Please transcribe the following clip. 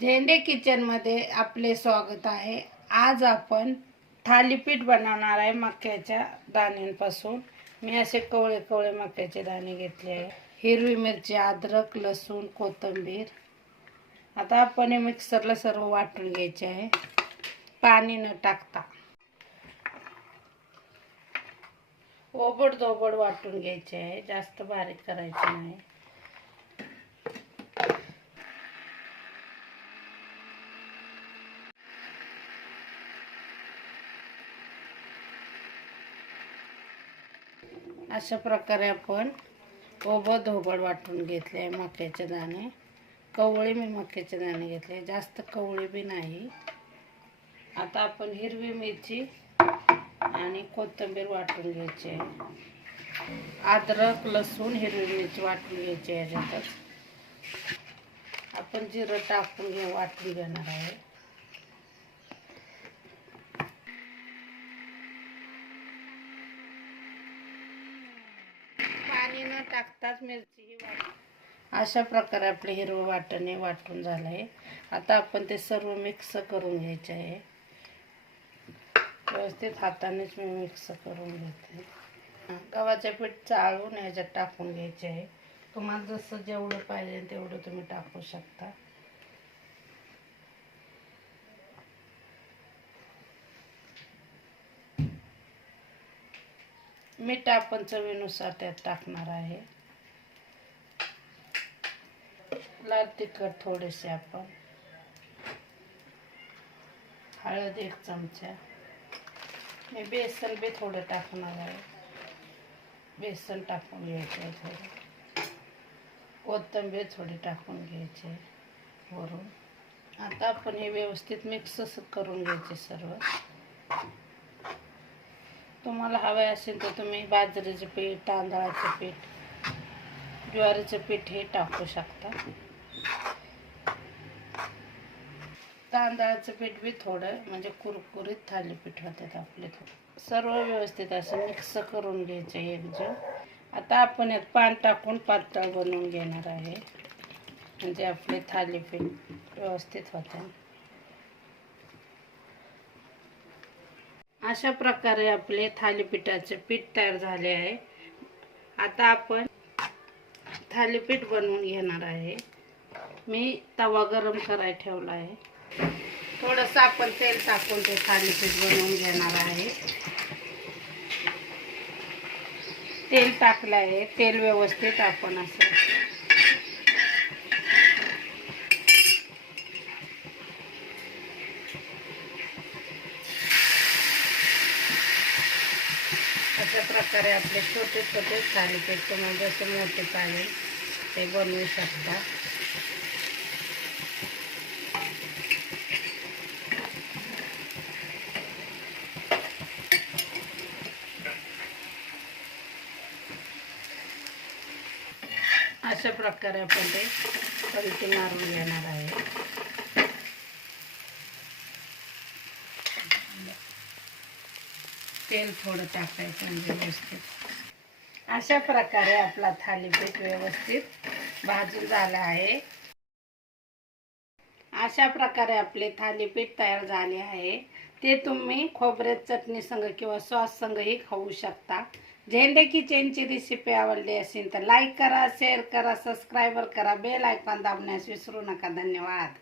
झेंडे किचनमध्ये आपले स्वागत आहे. आज आपण थालीपीठ बनवणार आहे मक्याच्या दाण्यांपासून. मी असे कवळे कवळे मक्याचे दाणे घेतले आहे. हिरवी मिरची अद्रक लसूण कोथिंबीर. आता आपण हे मिक्सरला सर्व वाटून घ्यायचे आहे. पाणी न टाकता. ओबड दोबड वाटून घ्यायचे आहे. जास्त बारीक करायचे नाही. अशा प्रकारे आपण ओबं धोबड वाटून घेतले आहे मक्याचे दाणे. कवळी मी मक्याचे दाणे घेतले. जास्त कवळी बी नाही. आता आपण हिरवी मिरची आणि कोथिंबीर वाटून घ्यायची आहे. अद्रक लसूण हिरवी मिरची वाटून घ्यायची आहे याच्यातच. आपण जिरं टाकून घे वाटून घेणार आहे पाणी न टाकताच मिरची ही वाट अशा प्रकारे आपले हिरवं वाटणे वाटून झालं आहे आता आपण ते सर्व मिक्स करून घ्यायचे आहे. व्यवस्थित हातानेच मी मिक्स करून घेते. गव्हाचे पीठ चाळून ह्याच्यात टाकून घ्यायचे आहे. तुम्हाला जसं जेवढं पाहिजे तेवढं तुम्ही टाकू शकता. मीठ आपण चवीनुसार त्यात टाकणार आहे. लाल तिखट थोडेसे आपण. हळद एक चमचा. मी बेसन बी थोडं टाकणार आहे. बेसन टाकून घ्यायचं आहे थोडं. कोथंबीर थोडी टाकून घ्यायची वरून. आता आपण हे व्यवस्थित मिक्स करून घ्यायचे सर्व. तुम्हाला हवे असेल तर तुम्ही बाजरीचं पीठ तांदळाचं पीठ ज्वारीचं पीठ हे टाकू शकता. तांदळाचं पीठ बी थोडं म्हणजे कुरकुरीत थालीपीठ होतात आपले. सर्व व्यवस्थित असं मिक्स करून घ्यायचं एकजण आता आपण यात पान टाकून पातळ बनवून घेणार आहे. म्हणजे आपले थालीपीठ व्यवस्थित होतं. अशा प्रकारे आपले थालीपीठाचे पीठ तयार झाले आहे. आता आपण थालीपीठ बनवून घेणार आहे. मी तवा गरम करायला ठेवला आहे. थोडंसं आपण तेल टाकून ते थालीपीठ बनवून घेणार आहे. तेल टाकलं आहे. तेल व्यवस्थित आपण असं अशा प्रकारे आपले छोटे छोटे थालीपीठ तुम्ही जसे मोठे पाहिजे ते बनवू शकता. अशा प्रकारे आपण ते पलटी मारून घेणार आहे. तेल थोडं टाकायचं म्हणजे व्यवस्थित. अशा प्रकारे आपला थालीपीठ व्यवस्थित भाजून झाला आहे. अशा प्रकारे आपले थालीपीठ तयार झाले आहे. ते तुम्ही खोबऱ्यात चटणी संग किंवा सॉस संगही खाऊ शकता. झेंडे किचनची रेसिपी आवडली असेल तर लाईक करा शेअर करा सबस्क्राईबर करा. बेल आयकॉन दाबण्यास विसरू नका. धन्यवाद.